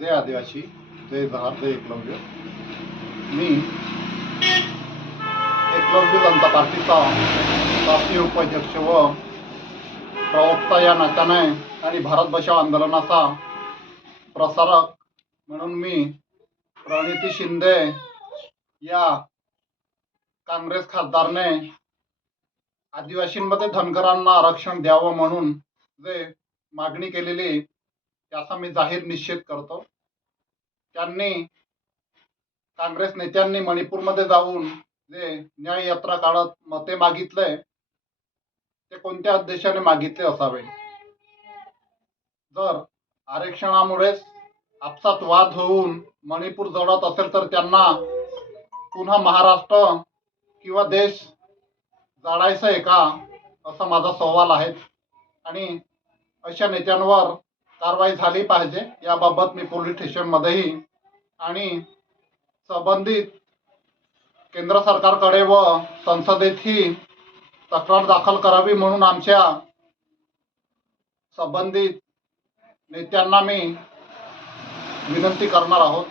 जय आदिवासी, जय जहार, जय एकलव्य. मी एकलव्य जनता पार्टीचा राष्ट्रीय उपाध्यक्ष व प्रवक्ता या नात्याने आणि भारत बचाव आंदोलनाचा प्रसारक म्हणून मी प्रणिती शिंदे या काँग्रेस खासदारने आदिवासींमध्ये धनगरांना आरक्षण द्यावं म्हणून जे मागणी केलेली त्याचा मी जाहीर निषेध करतो. त्यांनी काँग्रेस नेत्यांनी मणिपूरमध्ये जाऊन जे न्याय यात्रा काढत मते मागितले ते कोणत्या उद्देशाने मागितले असावे. जर आरक्षणामुळेच आपसात वाद होऊन मणिपूर जळत असेल तर त्यांना पुन्हा महाराष्ट्र किंवा देश जाळायचं आहे का, असा माझा सवाल आहे. आणि अशा नेत्यांवर कारवाई झाली पाहिजे. याबाबत मी पोलीस स्टेशनमध्येही आणि संबंधित केंद्र सरकारकडे व संसदेतही तक्रार दाखल करावी म्हणून आमच्या संबंधित नेत्यांना मी विनंती करणार आहोत.